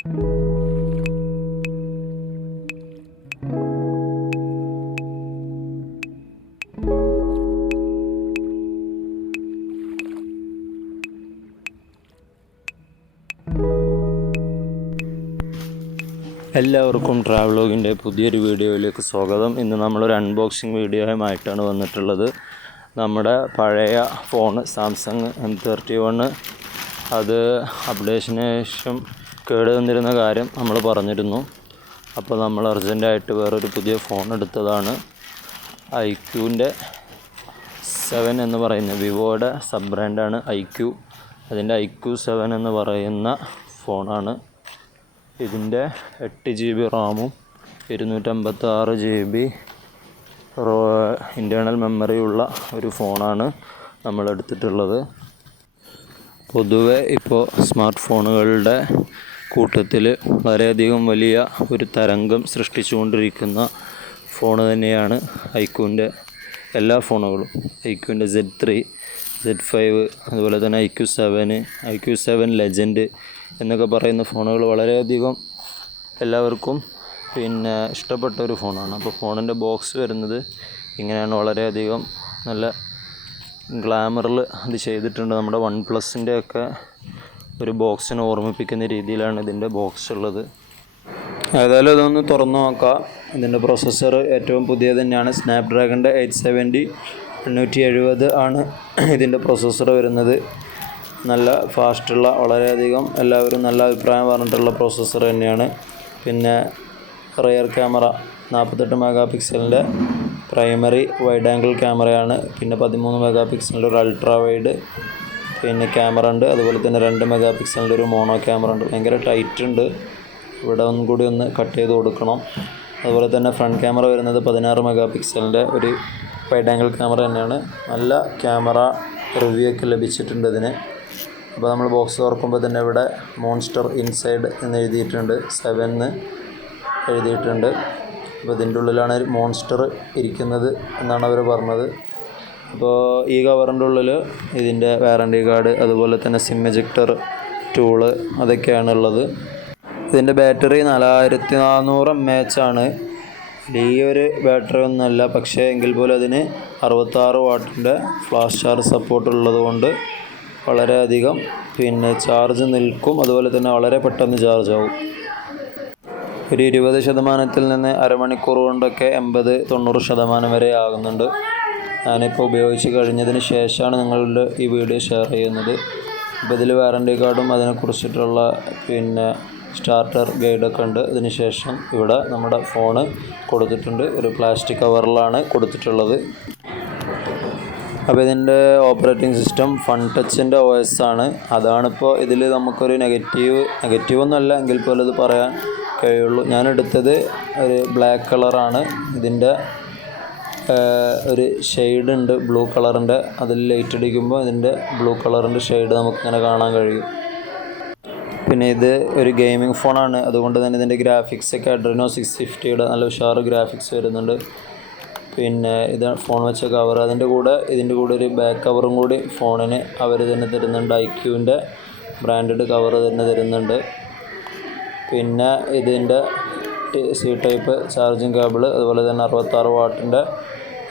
എല്ലാവർക്കും ട്രാവലോഗിൻ്റെ പുതിയൊരു വീഡിയോയിലേക്ക് സ്വാഗതം. ഇന്ന് നമ്മളൊരു അൺബോക്സിങ് വീഡിയോയുമായിട്ടാണ് വന്നിട്ടുള്ളത്. നമ്മുടെ പഴയ ഫോൺ സാംസങ് M31 അത് അപ്ഡേഷന് ശേഷം കേട് വന്നിരുന്ന കാര്യം നമ്മൾ പറഞ്ഞിരുന്നു. അപ്പോൾ നമ്മൾ അർജൻറ്റായിട്ട് വേറൊരു പുതിയ ഫോൺ എടുത്തതാണ്. iqooൻ്റെ 7 എന്ന് പറയുന്ന വിവോയുടെ സബ് ബ്രാൻഡാണ് iqoo. അതിൻ്റെ iqoo 7 എന്ന് പറയുന്ന ഫോണാണ്. ഇതിൻ്റെ 8 GB റാമും 256 GB ഇൻറ്റേർണൽ മെമ്മറിയുള്ള ഒരു ഫോണാണ് നമ്മൾ എടുത്തിട്ടുള്ളത്. പൊതുവെ ഇപ്പോൾ സ്മാർട്ട് ഫോണുകളുടെ കൂട്ടത്തിൽ വളരെയധികം വലിയ ഒരു തരംഗം സൃഷ്ടിച്ചുകൊണ്ടിരിക്കുന്ന ഫോൺ തന്നെയാണ് iqooൻ്റെ എല്ലാ ഫോണുകളും. iqooൻ്റെ Z3, Z5, അതുപോലെ തന്നെ iqoo 7 ലെജൻഡ് എന്നൊക്കെ പറയുന്ന ഫോണുകൾ വളരെയധികം എല്ലാവർക്കും ഇഷ്ടപ്പെട്ട ഒരു ഫോണാണ്. അപ്പോൾ ഫോണിൻ്റെ ബോക്സ് വരുന്നത് ഇങ്ങനെയാണ്. വളരെയധികം നല്ല ഗ്ലാമറിൽ അത് ചെയ്തിട്ടുണ്ട്. നമ്മുടെ OnePlusൻ്റെ ഒക്കെ ഒരു ബോക്സിനെ ഓർമ്മിപ്പിക്കുന്ന രീതിയിലാണ് ഇതിൻ്റെ ബോക്സ് ഉള്ളത്. ഏതായാലും ഇതൊന്ന് തുറന്നു നോക്കാം. ഇതിൻ്റെ പ്രൊസസ്സർ ഏറ്റവും പുതിയത് തന്നെയാണ്. സ്നാപ്ഡ്രാഗണിൻ്റെ 870 870 ആണ് ഇതിൻ്റെ പ്രൊസസ്സർ വരുന്നത്. നല്ല ഫാസ്റ്റുള്ള, വളരെയധികം എല്ലാവരും നല്ല അഭിപ്രായം പറഞ്ഞിട്ടുള്ള പ്രൊസസ്സർ തന്നെയാണ്. പിന്നെ റിയർ ക്യാമറ 48 മെഗാ പിക്സലിൻ്റെ പ്രൈമറി വൈഡ് ആംഗിൾ ക്യാമറയാണ്. പിന്നെ 13 മെഗാ പിക്സലിൻ്റെ ഒരു അൾട്രാ വൈഡ് ക്യാമറ ഉണ്ട്. അതുപോലെ തന്നെ 2 മെഗാ പിക്സലിൻ്റെ ഒരു മോണോ ക്യാമറ ഉണ്ട്. ഭയങ്കര ടൈറ്റ് ഉണ്ട്. ഇവിടെ ഒന്നും കൂടി ഒന്ന് കട്ട് ചെയ്ത് കൊടുക്കണം. അതുപോലെ തന്നെ ഫ്രണ്ട് ക്യാമറ വരുന്നത് 16 മെഗാ പിക്സലിൻ്റെ ഒരു വൈഡ് ആംഗിൾ ക്യാമറ തന്നെയാണ്. നല്ല ക്യാമറ റിവ്യൂ ഒക്കെ ലഭിച്ചിട്ടുണ്ട് ഇതിന്. അപ്പോൾ നമ്മൾ ബോക്സ് തുറക്കുമ്പോൾ തന്നെ ഇവിടെ മോൺസ്റ്റർ ഇൻസൈഡ് എന്ന് എഴുതിയിട്ടുണ്ട്, 7 എന്ന് എഴുതിയിട്ടുണ്ട്. അപ്പോൾ ഇതിൻ്റെ ഉള്ളിലാണ് മോൺസ്റ്റർ ഇരിക്കുന്നത് എന്നാണ് അവർ പറഞ്ഞത്. അപ്പോൾ ഈ കവറിൻ്റെ ഉള്ളിൽ ഇതിൻ്റെ വാറണ്ടി കാർഡ്, അതുപോലെ തന്നെ സിം എജക്ടർ ടൂള് അതൊക്കെയാണ് ഉള്ളത്. ഇതിൻ്റെ ബാറ്ററി 4400 mAh ആണ്. വലിയൊരു ബാറ്ററി ഒന്നുമല്ല, പക്ഷേ എങ്കിൽ പോലും അതിന് 66 വാട്ടിൻ്റെ ഫ്ലാഷ് ചാർജ് സപ്പോർട്ട് ഉള്ളത് കൊണ്ട് വളരെയധികം ചാർജ് നിൽക്കും. അതുപോലെ തന്നെ വളരെ പെട്ടെന്ന് ചാർജ് ആവും. ഒരു 20% നിന്ന് അരമണിക്കൂർ കൊണ്ടൊക്കെ 80-90% വരെ ആകുന്നുണ്ട്. ഞാനിപ്പോൾ ഉപയോഗിച്ച് കഴിഞ്ഞതിന് ശേഷമാണ് നിങ്ങളുടെ ഈ വീഡിയോ ഷെയർ ചെയ്യുന്നത്. അപ്പോൾ ഇതിൽ വാറണ്ടി കാർഡും അതിനെക്കുറിച്ചിട്ടുള്ള സ്റ്റാർട്ടർ ഗൈഡൊക്കെ ഉണ്ട്. അതിന് ശേഷം ഇവിടെ നമ്മുടെ ഫോണ് കൊടുത്തിട്ടുണ്ട്. ഒരു പ്ലാസ്റ്റിക് കവറിലാണ് കൊടുത്തിട്ടുള്ളത്. അപ്പോൾ ഇതിൻ്റെ ഓപ്പറേറ്റിംഗ് സിസ്റ്റം ഫൺ ടച്ചിൻ്റെ OS ആണ്. അതാണിപ്പോൾ ഇതിൽ നമുക്കൊരു നെഗറ്റീവ് ഒന്നുമല്ല, എങ്കിൽ പോലും ഇത് പറയാൻ കഴിയുള്ളൂ. ഞാനെടുത്തത് ഒരു ബ്ലാക്ക് കളറാണ്. ഇതിൻ്റെ ഒരു ഷെയ്ഡ് ഉണ്ട് ബ്ലൂ കളറിൻ്റെ. അതിൽ ലൈറ്റ് അടിക്കുമ്പോൾ ഇതിൻ്റെ ബ്ലൂ കളറിൻ്റെ ഷെയ്ഡ് നമുക്കിങ്ങനെ കാണാൻ കഴിയും. പിന്നെ ഇത് ഒരു ഗെയിമിംഗ് ഫോണാണ്. അതുകൊണ്ട് തന്നെ ഇതിൻ്റെ ഗ്രാഫിക്സൊക്കെ Adreno 650യുടെ നല്ല ഉഷാറ് ഗ്രാഫിക്സ് വരുന്നുണ്ട്. പിന്നെ ഇത് ഫോൺ വെച്ച കവർ, ഇതിൻ്റെ കൂടെ ഒരു ബാക്ക് കവറും കൂടി ഫോണിന് അവർ തന്നെ തരുന്നുണ്ട്. iqooൻ്റെ ബ്രാൻഡഡ് കവർ തന്നെ തരുന്നുണ്ട്. പിന്നെ ഇതിൻ്റെ C ടൈപ്പ് ചാർജിങ് കേബിൾ, അതുപോലെ തന്നെ 66 വാട്ടിൻ്റെ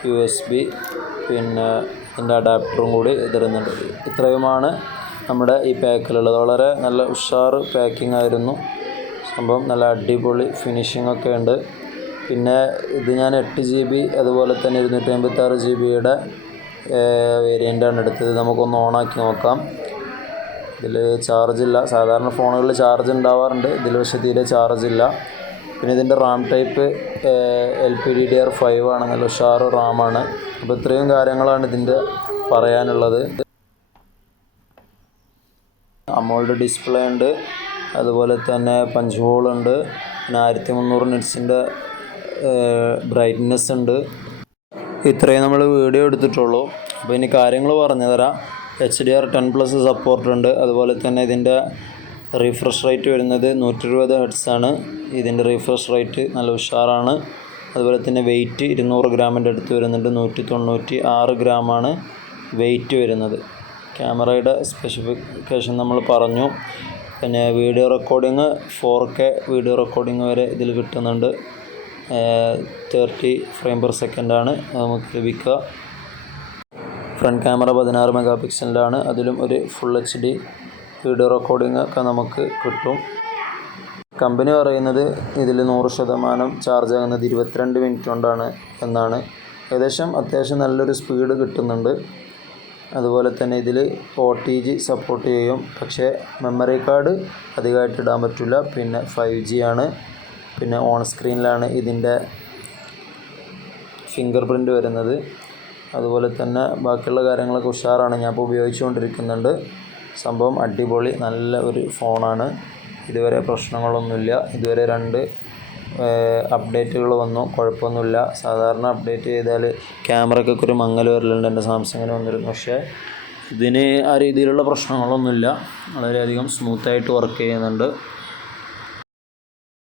USB, ഇതിൻ്റെ അഡാപ്റ്ററും കൂടി തരുന്നുണ്ട്. ഇത്രയുമാണ് നമ്മുടെ ഈ പാക്കിലുള്ളത്. വളരെ നല്ല ഉഷാറ് പാക്കിംഗ് ആയിരുന്നു. സംഭവം നല്ല അടിപൊളി ഫിനിഷിംഗ് ഒക്കെ ഉണ്ട്. പിന്നെ ഇത് ഞാൻ 8 GB അതുപോലെ തന്നെ 256 GBയുടെ വേരിയൻ്റാണ് എടുത്തത്. നമുക്കൊന്ന് ഓണാക്കി നോക്കാം. ഇതിൽ ചാർജില്ല. സാധാരണ ഫോണുകളിൽ ചാർജ് ഉണ്ടാവാറുണ്ട്, ഇതിൽ പക്ഷേ തീരെ ചാർജില്ല. പിന്നെ ഇതിൻ്റെ റാം ടൈപ്പ് LPDDR5 ആണ്. നല്ല ഉഷാറ് റാമാണ്. അപ്പോൾ ഇത്രയും കാര്യങ്ങളാണ് ഇതിൻ്റെ പറയാനുള്ളത്. അമോൾഡ് ഡിസ്പ്ലേ ഉണ്ട്, അതുപോലെ തന്നെ പഞ്ച് ഹോൾ ഉണ്ട്, പിന്നെ 1300 നിറ്റ്സിൻ്റെ ബ്രൈറ്റ്നെസ് ഉണ്ട്. ഇത്രയും നമ്മൾ വീഡിയോ എടുത്തിട്ടുള്ളൂ. അപ്പോൾ ഇനി കാര്യങ്ങൾ പറഞ്ഞു തരാം. HDR10+ സപ്പോർട്ട് ഉണ്ട്. അതുപോലെ തന്നെ ഇതിൻ്റെ റീഫ്രഷ് റേറ്റ് വരുന്നത് 120 Hz ആണ്. ഇതിൻ്റെ റീഫ്രഷ് റേറ്റ് നല്ല ഉഷാറാണ്. അതുപോലെ തന്നെ വെയിറ്റ് 200 ഗ്രാമിൻ്റെ അടുത്ത് വരുന്നുണ്ട്. 196 ഗ്രാമാണ് വെയിറ്റ് വരുന്നത്. ക്യാമറയുടെ സ്പെസിഫിക്കേഷൻ നമ്മൾ പറഞ്ഞു. പിന്നെ video recording 4K video recording വരെ ഇതിൽ കിട്ടുന്നുണ്ട്. 30 ഫ്രെയിം പെർ സെക്കൻഡാണ് നമുക്ക് ലഭിക്കുക. ഫ്രണ്ട് ക്യാമറ 16 മെഗാ പിക്സലിലാണ്. അതിലും ഒരു ഫുൾ HD വീഡിയോ റെക്കോർഡിംഗ് ഒക്കെ നമുക്ക് കിട്ടും. കമ്പനി പറയുന്നത് ഇതിൽ 100% ചാർജ് ആകുന്നത് 22 മിനിറ്റ് കൊണ്ടാണ് എന്നാണ്. ഏകദേശം അത്യാവശ്യം നല്ലൊരു സ്പീഡ് കിട്ടുന്നുണ്ട്. അതുപോലെ തന്നെ ഇതിൽ OTG സപ്പോർട്ട് ചെയ്യും. പക്ഷേ മെമ്മറി കാർഡ് അധികമായിട്ട് ഇടാൻ പറ്റില്ല. പിന്നെ 5G ആണ്. പിന്നെ ഓൺ സ്ക്രീനിലാണ് ഇതിൻ്റെ ഫിംഗർ പ്രിൻ്റ് വരുന്നത്. അതുപോലെ തന്നെ ബാക്കിയുള്ള കാര്യങ്ങളൊക്കെ ഉഷാറാണ്. ഞാൻ ഇപ്പോൾ ഉപയോഗിച്ചുകൊണ്ടിരിക്കുന്നുണ്ട്. സംഭവം അടിപൊളി നല്ല ഒരു ഫോണാണ്. ഇതുവരെ പ്രശ്നങ്ങളൊന്നുമില്ല. ഇതുവരെ 2 അപ്ഡേറ്റുകൾ വന്നു, കുഴപ്പമൊന്നുമില്ല. സാധാരണ അപ്ഡേറ്റ് ചെയ്താൽ ക്യാമറയ്ക്കൊക്കെ ഒരു മങ്ങൽ വരലുണ്ട്. എൻ്റെ സാംസങ്ങിന് വന്നിരുന്നു. പക്ഷേ ഇതിന് ആ രീതിയിലുള്ള പ്രശ്നങ്ങളൊന്നുമില്ല. വളരെയധികം സ്മൂത്തായിട്ട് വർക്ക് ചെയ്യുന്നുണ്ട്.